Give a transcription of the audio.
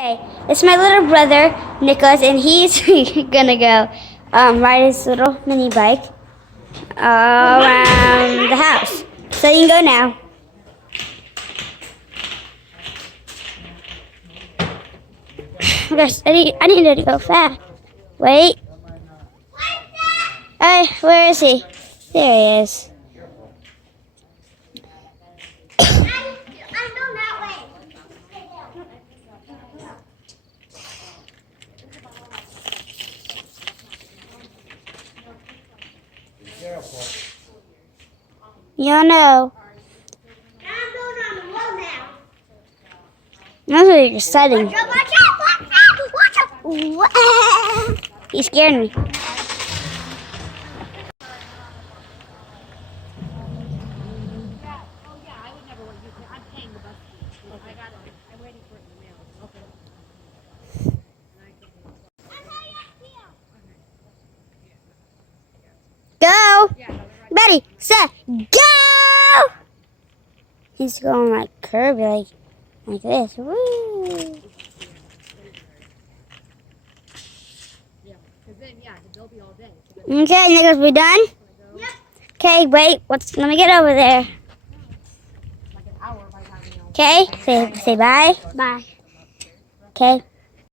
Hey, it's my little brother Nicholas, and he's gonna go ride his little mini bike around the house. So you can go now. Oh gosh, I need to go fast. Wait. Hey, where is he? There he is. You know. That's really exciting. He scared me. Go! Ready, set, go! He's going like curvy, like this. Woo! Okay, Nicholas, we done? Okay, wait. Let me get over there. Okay, say bye. Bye. Okay.